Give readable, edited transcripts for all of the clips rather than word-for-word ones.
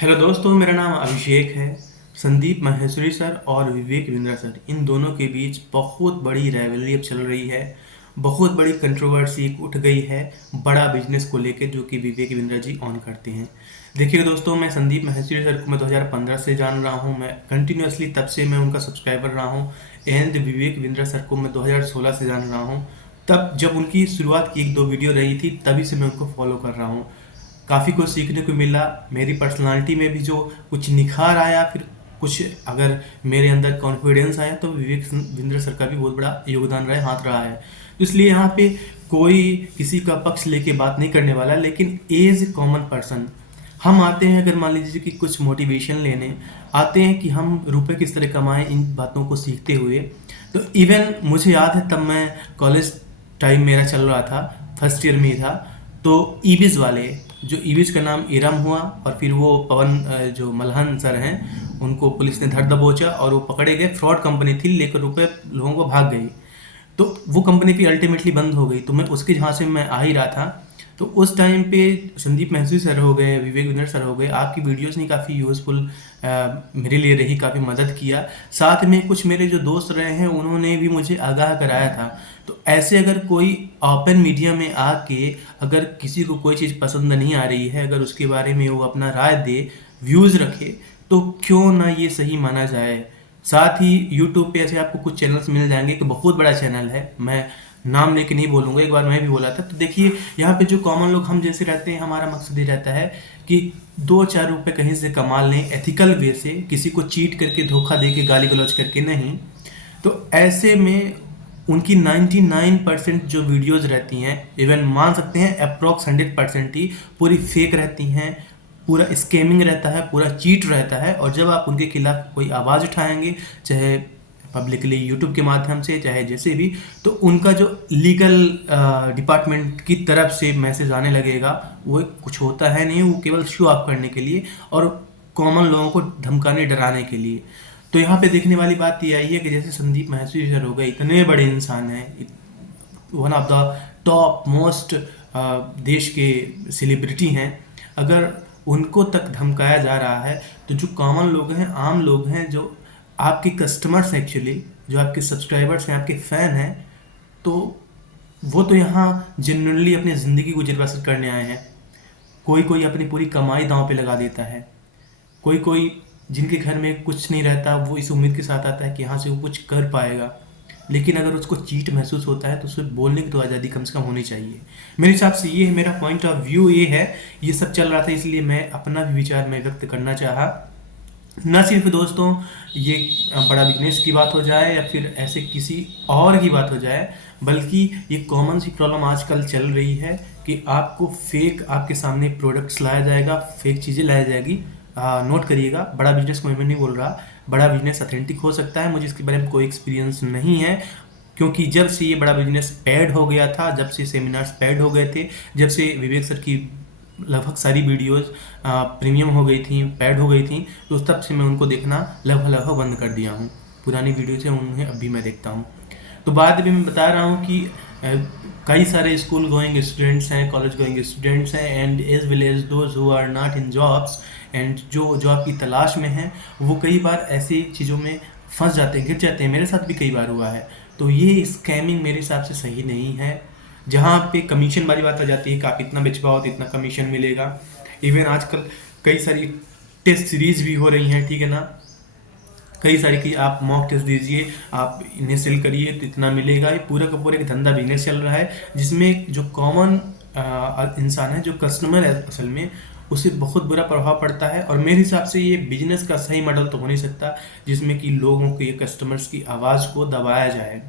Hello दोस्तों, मेरा नाम अभिषेक है। संदीप माहेश्वरी सर और विवेक बिंद्रा सर, इन दोनों के बीच बहुत बड़ी राइवलरी अब चल रही है। बहुत बड़ी कंट्रोवर्सी उठ गई है बड़ा बिजनेस को लेकर, जो कि विवेक बिंद्रा जी ऑन करते हैं। देखिए दोस्तों, मैं संदीप माहेश्वरी सर को मैं 2015 से जान रहा हूं। मैं कंटिन्यूसली तब से मैं उनका सब्सक्राइबर रहा हूं। एंड विवेक बिंद्रा सर को मैं 2016 से जान रहा हूं। तब जब उनकी शुरुआत की एक दो वीडियो रही थी, तभी से मैं उनको फॉलो कर रहा हूँ। काफ़ी कुछ सीखने को मिला। मेरी पर्सनालिटी में भी जो कुछ निखार आया, फिर कुछ अगर मेरे अंदर कॉन्फिडेंस आया, तो विवेक बिंद्रा सर का भी बहुत बड़ा योगदान रहा, हाथ रहा है। तो इसलिए यहाँ पे कोई किसी का पक्ष लेके बात नहीं करने वाला, लेकिन एज ए कॉमन पर्सन हम आते हैं, अगर मान लीजिए कि कुछ मोटिवेशन लेने आते हैं कि हम रुपए किस तरह कमाएं, इन बातों को सीखते हुए। तो इवन मुझे याद है, तब मैं कॉलेज टाइम मेरा चल रहा था, फर्स्ट ईयर में ही था। तो ईबिज वाले, जो ईबिज का नाम इरम हुआ, और फिर वो पवन जो मल्हन सर हैं, उनको पुलिस ने धर दबोचा और वो पकड़े गए। फ्रॉड कंपनी थी, लेकर रुपए लोगों को भाग गई। तो वो कंपनी भी अल्टीमेटली बंद हो गई। तो मैं उसके जहाँ से मैं आ ही रहा था, तो उस टाइम पे संदीप महसूरी सर हो गए, विवेक बिंद्रा सर हो गए, आपकी वीडियोस ने काफ़ी यूज़फुल मेरे लिए रही, काफ़ी मदद किया। साथ में कुछ मेरे जो दोस्त रहे हैं, उन्होंने भी मुझे आगाह कराया था। तो ऐसे अगर कोई ओपन मीडिया में आके अगर किसी को कोई चीज़ पसंद नहीं आ रही है, अगर उसके बारे में वो अपना राय दे, व्यूज़ रखे, तो क्यों ना ये सही माना जाए। साथ ही यूट्यूब पे ऐसे आपको कुछ चैनल्स मिल जाएंगे कि बहुत बड़ा चैनल है, मैं नाम लेके नहीं बोलूँगा, एक बार मैं भी बोला था। तो देखिए, यहाँ पे जो कॉमन लोग हम जैसे रहते हैं, हमारा मकसद ये रहता है कि 2-4 रुपए कहीं से कमा लें एथिकल वे से, किसी को चीट करके, धोखा दे के, गाली गलौज करके नहीं। तो ऐसे में उनकी 99% जो वीडियोज़ रहती हैं, इवन मान सकते हैं अप्रॉक्स 100% ही पूरी फेक रहती हैं, पूरा स्कैमिंग रहता है, पूरा चीट रहता है। और जब आप उनके खिलाफ कोई आवाज़ उठाएंगे, चाहे पब्लिकली यूट्यूब के माध्यम से, चाहे जैसे भी, तो उनका जो लीगल डिपार्टमेंट की तरफ से मैसेज आने लगेगा, वो कुछ होता है नहीं, वो केवल शो ऑफ करने के लिए और कॉमन लोगों को धमकाने डराने के लिए। तो यहाँ पे देखने वाली बात ये आई है कि जैसे संदीप माहेश्वरी सर हो गए, इतने बड़े इंसान हैं, one of the top most देश के सेलिब्रिटी हैं, अगर उनको तक धमकाया जा रहा है, तो जो कॉमन लोग हैं, आम लोग हैं, जो आपके कस्टमर्स हैं, एक्चुअली जो आपके सब्सक्राइबर्स हैं, आपके फ़ैन हैं, तो वो तो यहाँ जनरली अपनी ज़िंदगी गुजर बसर करने आए हैं। कोई कोई अपनी पूरी कमाई दांव पे लगा देता है। कोई कोई जिनके घर में कुछ नहीं रहता, वो इस उम्मीद के साथ आता है कि यहाँ से वो कुछ कर पाएगा। लेकिन अगर उसको चीट महसूस होता है, तो उसे बोलने की तो आज़ादी कम से कम होनी चाहिए। मेरे हिसाब से ये है, मेरा पॉइंट ऑफ व्यू ये है। ये सब चल रहा था, इसलिए मैं अपना भी विचार मैं व्यक्त करना चाहा। न सिर्फ दोस्तों ये बड़ा बिजनेस की बात हो जाए या फिर ऐसे किसी और की बात हो जाए, बल्कि ये कॉमन सी प्रॉब्लम आजकल चल रही है कि आपको फेक आपके सामने प्रोडक्ट्स लाया जाएगा, फेक चीज़ें लाई जाएगी। नोट करिएगा, बड़ा बिजनेस को मैं नहीं बोल रहा, बड़ा बिजनेस ऑथेंटिक हो सकता है, मुझे इसके बारे में कोई एक्सपीरियंस नहीं है। क्योंकि जब से ये बड़ा बिजनेस पैड हो गया था, जब से सेमिनार्स पैड हो गए थे, जब से विवेक सर की लगभग सारी वीडियोस प्रीमियम हो गई थी, पैड हो गई थी, तो तब से मैं उनको देखना लगभग लगभग बंद कर दिया हूँ। पुरानी वीडियोज हैं, उन्हें अभी मैं देखता हूँ। तो बाद में मैं बता रहा हूँ कि कई सारे स्कूल गोइंग स्टूडेंट्स हैं, कॉलेज गोइंग स्टूडेंट्स हैं, and as well as those who are not in jobs, and जो जॉब की तलाश में हैं, वो कई बार ऐसी चीज़ों में फंस जाते हैं, गिर जाते हैं। मेरे साथ भी कई बार हुआ है। तो ये स्कैमिंग मेरे हिसाब से सही नहीं है। जहाँ पे कमीशन वाली बात आ जाती है कि आप इतना बेच पाओ तो इतना कमीशन मिलेगा। इवन आजकल कई सारी टेस्ट सीरीज भी हो रही हैं, ठीक है ना, कई सारी कि आप मॉक टेस्ट दीजिए, आप इन्हें सेल करिए तो इतना मिलेगा। ये पूरा का पूरा एक धंधा बिजनेस चल रहा है, जिसमें जो कॉमन इंसान है, जो कस्टमर है, असल में उसे बहुत बुरा प्रभाव पड़ता है। और मेरे हिसाब से ये बिजनेस का सही मॉडल तो हो नहीं सकता, जिसमें कि लोगों के, कस्टमर्स की आवाज़ को दबाया जाए।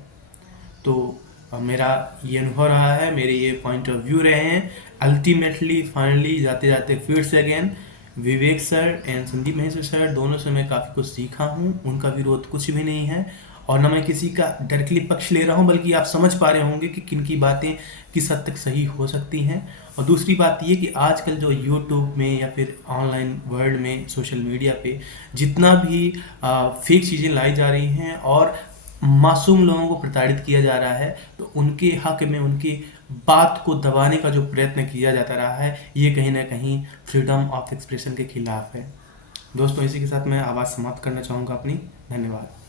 तो मेरा ये अनुभव रहा है, मेरे ये पॉइंट ऑफ व्यू रहे हैं। अल्टीमेटली फाइनली जाते जाते फिर से again Vivek sir and Sandeep Maheshwari sir, दोनों से मैं काफ़ी कुछ सीखा हूँ। उनका विरोध कुछ भी नहीं है, और न मैं किसी का डायरेक्टली पक्ष ले रहा हूँ, बल्कि आप समझ पा रहे होंगे कि किन की बातें किस हद तक सही हो सकती हैं। और दूसरी बात ये कि आजकल जो यूट्यूब में या फिर ऑनलाइन वर्ल्ड में, सोशल मीडिया पे जितना भी फेक चीज़ें लाई जा रही हैं और मासूम लोगों को प्रताड़ित किया जा रहा है, तो उनके हक में, उनके बात को दबाने का जो प्रयत्न किया जाता रहा है, ये कहीं ना कहीं फ्रीडम ऑफ एक्सप्रेशन के खिलाफ है। दोस्तों, इसी के साथ मैं आवाज़ समाप्त करना चाहूँगा अपनी। धन्यवाद।